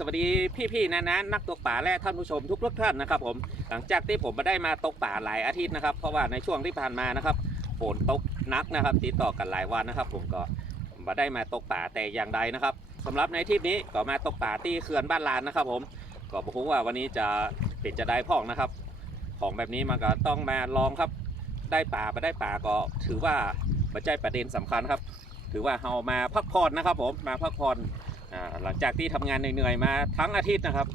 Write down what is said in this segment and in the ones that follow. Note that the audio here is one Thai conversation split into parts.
สวัสดีพี่ๆนะนะนักตกป่าและท่านผู้ชมทุกทุกๆท่านนะครับผมหลังจากที่ผมมาได้มาตกป่าหลายอาทิตย์นะครับ เพราะว่าในช่วงที่ผ่านมานะครับฝนตกนักนะครับติดต่อกันหลายวันนะครับ ผมก็มาได้มาตกป่าแต่อย่างใดนะครับสำหรับในทริปนี้ก็มาตกป่าที่เขื่อนบ้านลานนะครับ ผมก็บอกว่าวันนี้จะเป็นจะได้พ่องนะครับ ของแบบนี้มันก็ต้องมาลองครับ ได้ป่าไปได้ป่าก็ถือว่าปัจจัยประเด็นสำคัญครับ ถือว่าเรามาพักผ่อนนะครับ ผมมาพักผ่อน หลังจากที่ทำงานเหนื่อยๆมาทั้งอาทิตย์นะครับ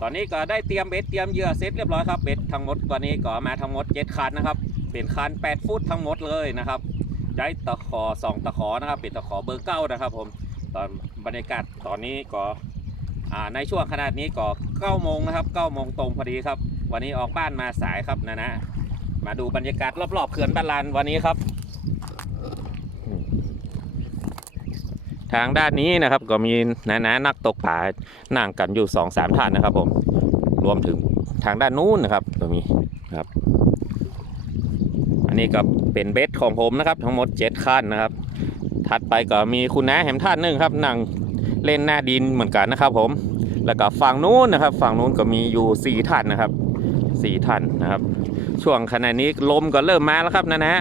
ตอนนี้ก็ได้เตรียมเบ็ดเตรียมเหยื่อเสร็จเรียบร้อยครับเบ็ดทั้งหมดตอนนี้ก็มาทั้งหมด7คันนะครับเป็นคัน8 ฟุตทั้งหมดเลยนะครับได้ตะขอ 2 ตะขอนะครับเป็นตะขอเบอร์เก้านะครับผมตอนบรรยากาศตอนนี้ก็ในช่วงขนาดนี้ก็9โมงนะครับ9โมงตรงพอดีครับ วันนี้ออกบ้านมาสายครับนะนะมาดูบรรยากาศรอบๆเขื่อนบ้านลานวันนี้ครับ ทางด้านนี้นะครับก็มีน้าๆนักตกปลานั่งกันอยู่สองสามท่านนะครับผมรวมถึงทางด้านนู้นนะครับก็มีครับ อันนี้ก็เป็นเบสของผมนะครับ ทั้งหมดเจ็ดขั้นนะครับ ถัดไปก็มีคุณน้าแหมท่านหนึ่งครับนั่งเล่นหน้าดินเหมือนกันนะครับผมแล้วก็ฝั่งนู้นนะครับ ฝั่งนู้นก็มีอยู่สี่ท่านนะครับสี่ท่านนะครับ ช่วงขณะนี้ลมก็เริ่มมาแล้วครับนะนะ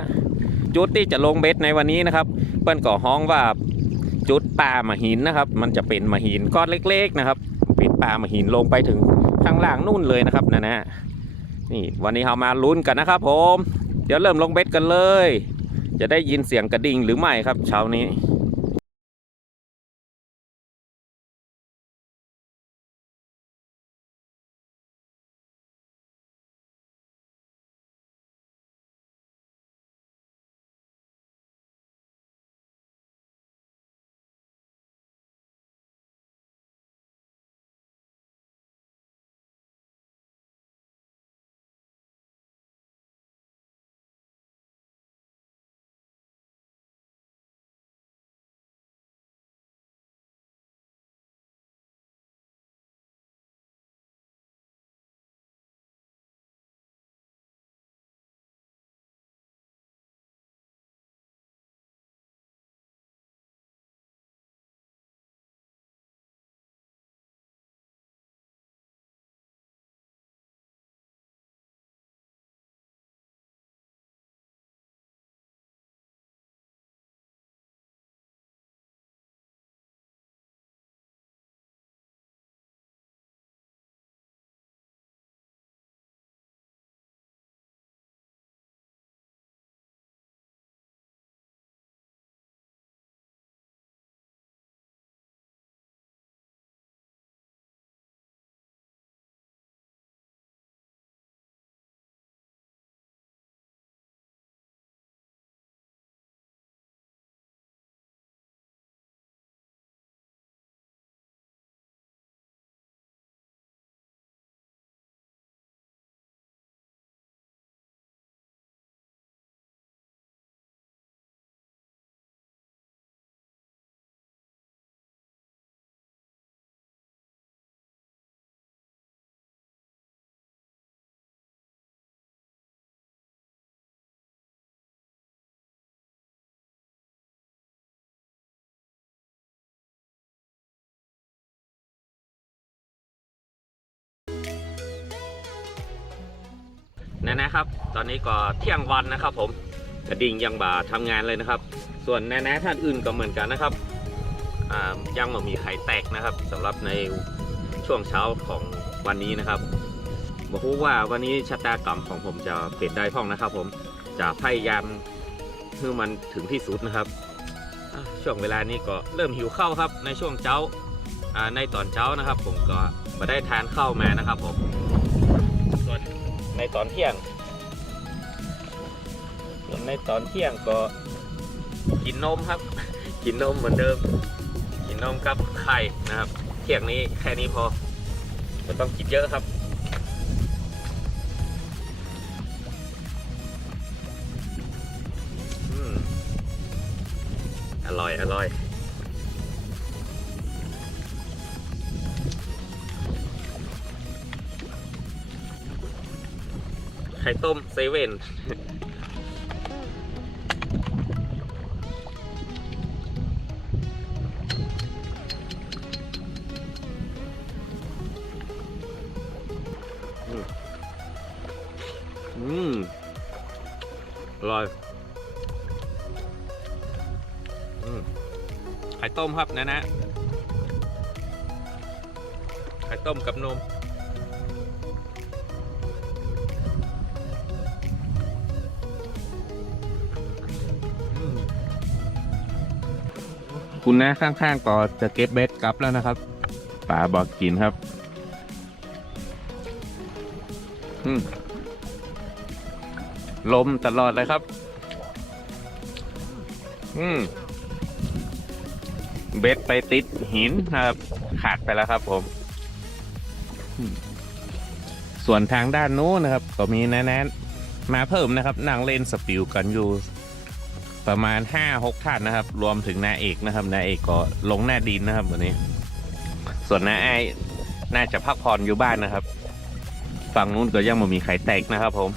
จุดที่จะลงเบสในวันนี้นะครับ เปิ้นก็ฮ้องว่า จุดป่ามาหินนะครับ มันจะเป็นมาหินก้อนเล็ก ๆนะครับ เป็นป่ามาหินลงไปถึงข้างล่างนู่นเลยนะครับนะนะนี่วันนี้เรามาลุ้นกันนะครับผม เดี๋ยวเริ่มลงเบ็ดกันเลย จะได้ยินเสียงกระดิ่งหรือไม่ครับเช้านี้ นะนะครับ ตอนนี้ก็เที่ยงวันนะครับ ผมกระดิ่งยังบ่าทำงานเลยนะครับ ส่วนนนะท่านอื่นก็เหมือนกันนะครับอ่ายังไม่มีไข่แตกนะครับสำหรับในช่วงเช้าของวันนี้นะครับบอกว่าวันนี้ชะตากรรมของผมจะเปลี่ยนได้พ่องนะครับ ผมจะพยายามให้มันถึงที่สุดนะครับ ช่วงเวลานี้ก็เริ่มหิวข้าวครับ ในช่วงเช้าอ่าในตอนเช้านะครับ ผมก็มาได้ทานข้าวมานะครับผม ในตอนเที่ยงส่วนในตอนเที่ยงก็กินนมครับ กินนมเหมือนเดิม กินนมกับไข่นะครับ เที่ยงนี้แค่นี้พอไม่ต้องกินเยอะครับอืมอร่อย อร่อย ไข่ต้มเซเว่นอืมอร่อยไข่ต้มครับนะนะไข่ต้มกับนม คุณนะข้างๆก็จะเก็บเบ็ดกลับแล้วนะครับป๋าบอกกินครับ ลมตลอดเลยครับ อืม เบ็ดไปติดหินนะครับ ขาดไปแล้วครับผม ส่วนทางด้านนู้นนะครับ ก็มีแน่ๆมาเพิ่มนะครับนั่งเล่นสปิวกันอยู่ ประมาณ 5-6 ท่านนะครับ รวมถึงนาเอกนะครับนาเอกก็ลงหน้าดินนะครับวันนี้ ส่วนนาไอน่าจะพักผ่อนอยู่บ้านนะครับ ฝั่งนู้นก็ยังไม่มีใครแตกนะครับผม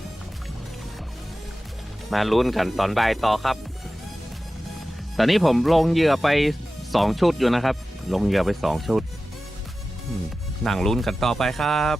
มาลุ้นกันตอนบ่ายต่อครับ ตอนนี้ผมลงเหยื่อไปสองชุดอยู่นะครับ ลงเหยื่อไปสองชุดนั่งลุ้นกันต่อไปครับ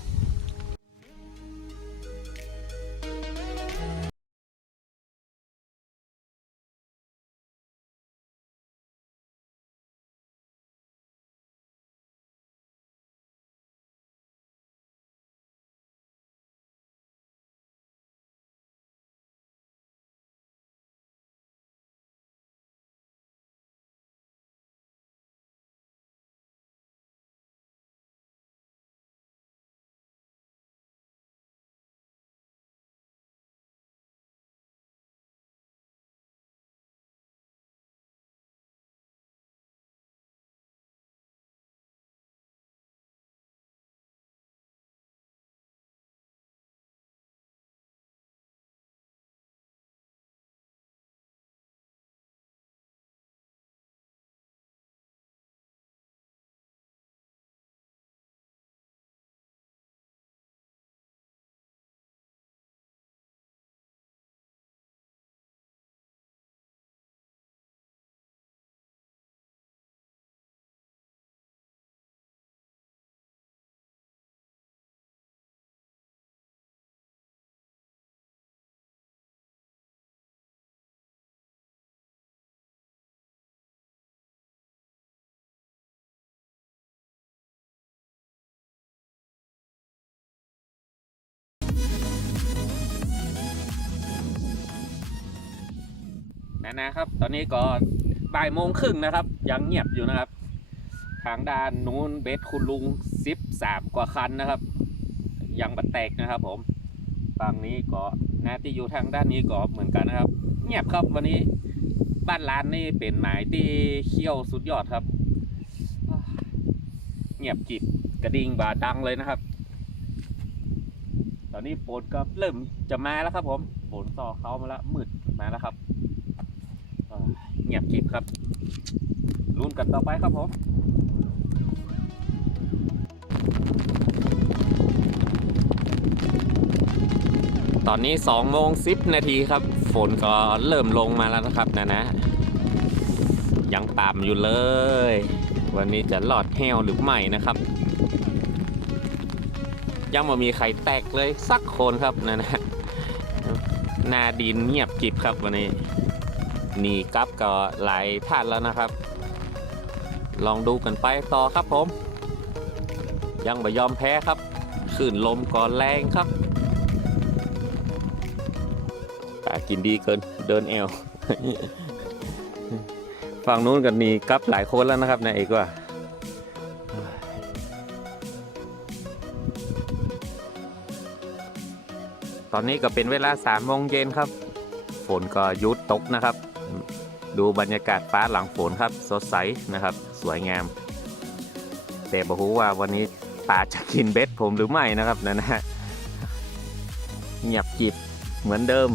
นะนะครับ ตอนนี้ก็บ่ายโมงครึ่งนะครับ ยังเงียบอยู่นะครับ ทางด้านนู้นเบสคุณลุงซิปสามกว่าคันนะครับ ยังบัดแตกนะครับ ผมฝั่งนี้ก็นาที่อยู่ทางด้านนี้ก็เหมือนกันนะครับ เงียบครับวันนี้บ้านร้านนี่เป็นหมายที่เขี้ยวสุดยอดครับ เงียบกิบกระดิ่งบาดังเลยนะครับ ตอนนี้ฝนก็เริ่มจะมาแล้วครับ ผมฝนต่อเขามาล้วมืดมาแล้วครับ งียบกริบครับลุ้นกันต่อไปครับผมตอนนี้2โมง10 นาทีครับ ฝนก็เริ่มลงมาแล้วนะครับนะนะ ยังต่ำอยู่เลย วันนี้จะหลอดแห้วหรือไม่นะครับ ยังไม่มีใครแตกเลยสักคนครับนะนะหนาดินเงียบกิบครับวันนี้ หนีกลับก็หลายท่านแล้วนะครับ ลองดูกันไปต่อครับผม ยังไม่ยอมแพ้ครับขึ้นลมก่อนแรงครับปลากินดีเกินเดินเอวฝั่งนู้นกันหนีกับหลายคนแล้วนะครับนายเอกว่าตอนนี้ก็เป็นเวลาสามโมงเย็นครับ ฝนก็ยุดตกนะครับ ดูบรรยากาศฟ้าหลังฝนครับสดใสนะครับ สวยงาม แต่บอกว่าวันนี้ปลาจะกินเบ็ดผมหรือไม่นะครับนะนะฮะเงียบกิบเหมือนเดิม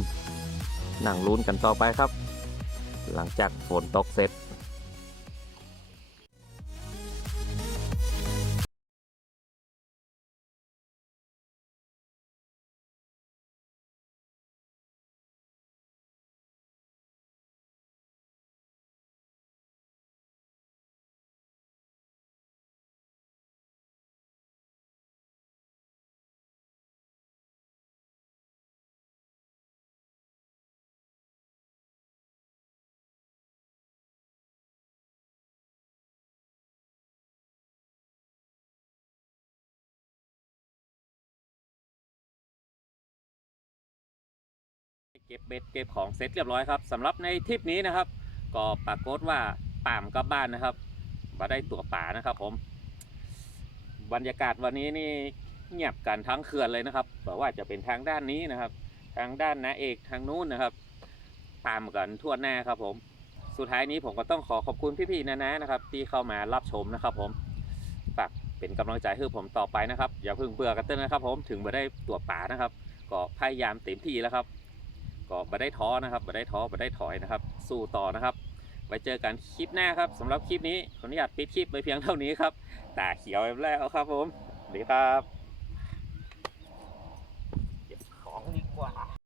นั่งลุ้นกันต่อไปครับ หลังจากฝนตกเสร็จ เก็บเบ็ดเก็บของเสร็จเรียบร้อยครับสำหรับในทริปนี้นะครับ ก็ปรากฏว่าป่ามกลับบ้านนะครับมาได้ตัวป่านะครับ ผม บรรยากาศวันนี้นี่เงียบกันทั้งเขื่อนเลยนะครับแบบว่าจะเป็นทางด้านนี้นะครับ ทางด้านนาเอกทางนู้นนะครับตามกันทั่วหน้าครับผม สุดท้ายนี้ผมก็ต้องขอขอบคุณพี่ๆนะนะนะครับ ที่เข้ามารับชมนะครับ ผมฝากเป็นกำลังใจให้ผมต่อไปนะครับ อย่าเพิ่งเบื่อกันเต้นนะครับ ผมถึงมาได้ตัวป่านะครับ ก็พยายามเต็มที่แล้วครับ ก็มาได้ท้อนะครับมาได้ท้อมาได้ถอยนะครับ สู้ต่อนะครับ ไว้เจอกันคลิปหน้าครับสำหรับคลิปนี้ขออนุญาตปิดคลิปไปเพียงเท่านี้ครับตาเขียวไปแล้วครับผมสวัสดีครับเก็บของดีกว่า